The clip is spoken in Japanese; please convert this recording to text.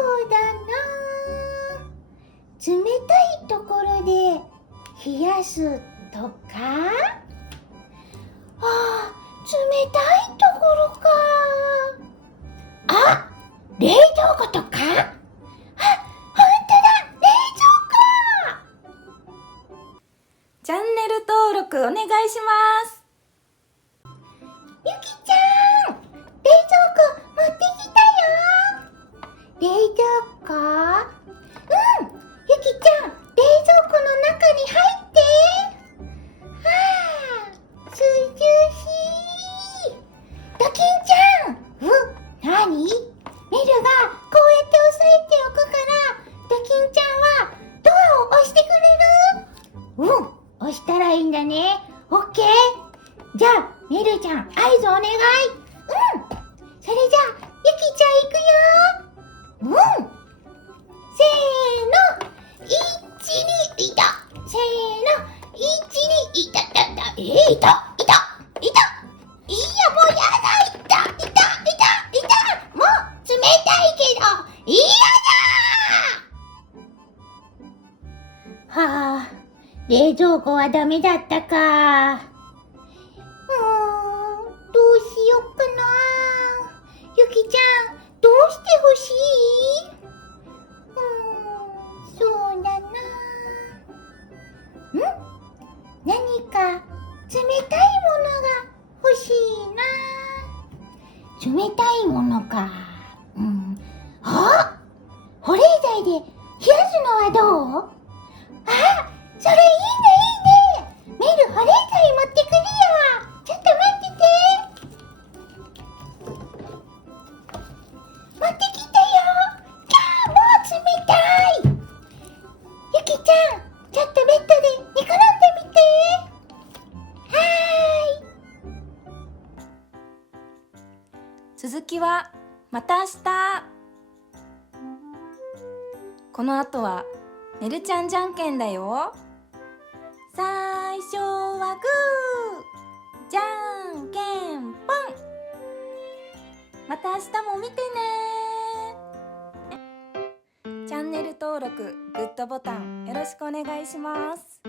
そうだな。冷たいところで冷やすとか、冷たいところか。あ、冷蔵庫とか。ほんとだ、冷蔵庫。チャンネル登録お願いします。ゆきちゃん、冷蔵庫持ってきたよ。冷蔵庫？ゆきちゃん、冷蔵庫の中に入って。涼しい。ドキンちゃん。なに？メルがこうやって押さえておくから、ドキンちゃんはドアを押してくれる？押したらいいんだね。オッケー。じゃあ、メルちゃん、合図お願い。それじゃあ、ゆきちゃん行くよ。せーの。1にいた。せーの。1にいた。いた。いや、もうやだ。いた。もう、冷たいけど、嫌だ。冷蔵庫はダメだったか。どうしよっかな。ゆきちゃん、どうしてほしい？そうだな。何か冷たいものが欲しいな。冷たいものか。保冷剤で冷やすのはどう？それいいね。メル、保冷剤持ってくるよ。ちょっと待ってて。持ってきたよ。もう冷たい。ゆきちゃん、ちょっとベッドで寝転んでみて。続きはまた明日。この後はねるちゃんじゃんけんだよ。最初はグー、じゃんけんぽん。また明日も見てね。チャンネル登録、グッドボタンよろしくお願いします。